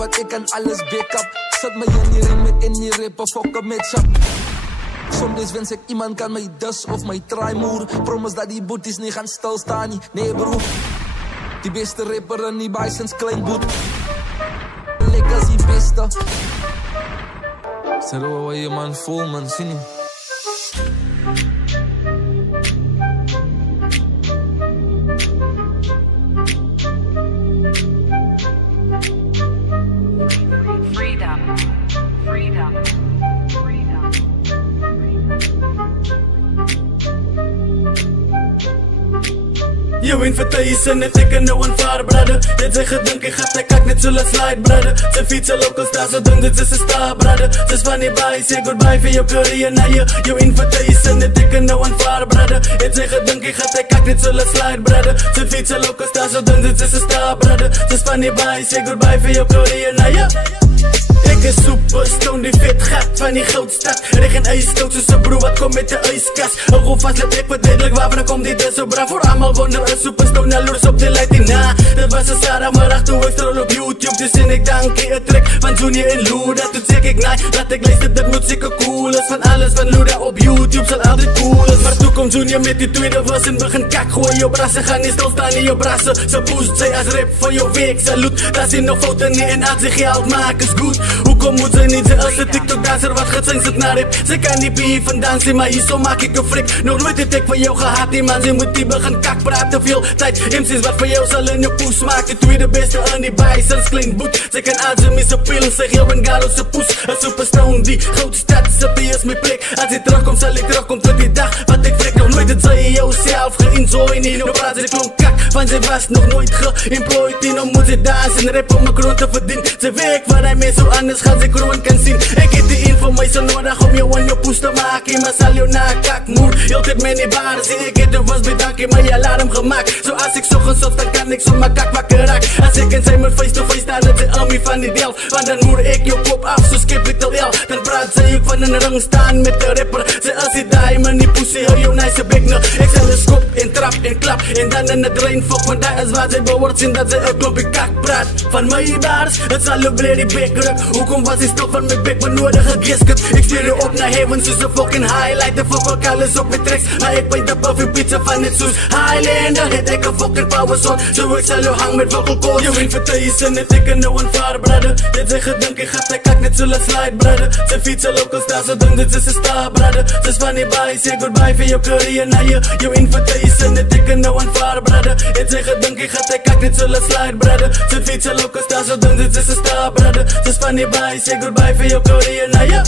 wat ek kan alles back up. Sit my in die ring met any rapper, fuck up met chap. Soms wens ek iemand kan my dus of my try moer. Promise dat die boeties nie gaan stilstaan nie. Nee bro, die beste rapper in die bisons klein boet. Lekker is die beste. Sê hoe jy man voel man, sien nie. Jou invitation het ek nou aanvaar, brother. Dit sy gedink, ek gaat ek net so laat slide, brother. Sy fiets al ook al sta, so dink dit is 'n sta, brother. Sy's van die baie, sê goodbye vir jou career na jou invitation het ek nou aanvaar, brother. Dit sy gedink, ek gaat ek net so laat slide, brother. Sy fiets al ook al sta, so dink dit is 'n sta, brother. Sy's van die baie, sê goodbye vir jou career na Ek is super stoned, die vet gat van die goudstad. Regen ijskoud soos 'n broer wat kom met 'n ijskas. Hou gewoon vast, laat ek verduidelik waarvan kom dit is so braaf. Voor allemaal wonder, een super stoned, jaloers op die lighting na. Dat was een zaterdagmiddag toen ik scroll op YouTube. Dus en ik dankie een track van Junior en Luda. Toen zeg ik nee, laat ik luisteren, dat moet zeker cool is. Van alles van Luda op YouTube zal altijd cool is. Maar toen komt Junior met die tweede vers en begin kak. Gooi je brassen, gaan niet stilstaan in je brassen. Ze boost, zij als rap voor je week, salut. Daar zijn nog fouten niet en als ze geld maken is goed. Hoekom moet zij niet zijn als een TikTok-dancer wat gezien zit naar rap? Ze kan niet bij van dansen, maar hier zo maak ik een frik. Nog nooit het ik van jou gehad, die man, ze moet die begin kak praten veel tijd. MC's wat voor jou zal in je poes maken. Tweede beste aan die bijsens klinkt boet. Ze kan als ze missen pillen, zeg jou en galo ze poes. Een superstone die grote stad, ze is mijn plek. Als hij terugkomt, zal ik terugkomen tot die dag. Wat ik vrek, nog nooit het zal je jouzelf geënjoy. Niet nog praat ze klonk kak, van ze was nog nooit geëmployed. Die nog moet ze dansen en rap om mijn kroon te verdienen. Ze weet waar hij mee zo anders gaat, ze kroon kan zien. Ik heb die informatie nodig om jou en je poes te maken. Maar zal jou na kak moer, heel tijd met die baren. Zie ik het was bedanken, maar je alarm gemaakt. Zoals ik ochtends op, dan kan ik zomaar kak wakker raak. Als ik en zij met face to face staan, dat ze al mij van die del. Want dan moer ik je kop af, zo skip ik al el. Dan praat ze ik van een ring staan met de rapper. Ze als die diamond, die pussy, hou jou nice bek nou. Ik zal een schop en trap en klap. En dan in het rain fok, want dat is wat zij behoort zien. Dat ze een klompje kak praat. Van my baars, het zal je blij die bek ruk. Hoekom was die stok van mijn bek benodig gegisket? Ik stuur je op naar heaven, soos een fucking highlight. De fuck ook alles op mijn tracks. Maar ik paint op je pizza van het soos Highlander. Het ik een fucking power sound. Zo ik zal je hang met vocal calls. Je invitation, het ik nou aanvaar, brother. Dit zijn gedanken, gaat ik kak net zo laat slide, brother. Ze fietsen local staan, zo ding dit is een star, brother. Ze is van die baie, say goodbye voor jou career na je invitation, het ik nou aanvaar, brother. Dit zijn gedanken, gaat ik kak net zo laat slide, brother. Ze fietsen local staan, zo ding dit is een star, brother. Ze is van die baie, say goodbye voor jou career na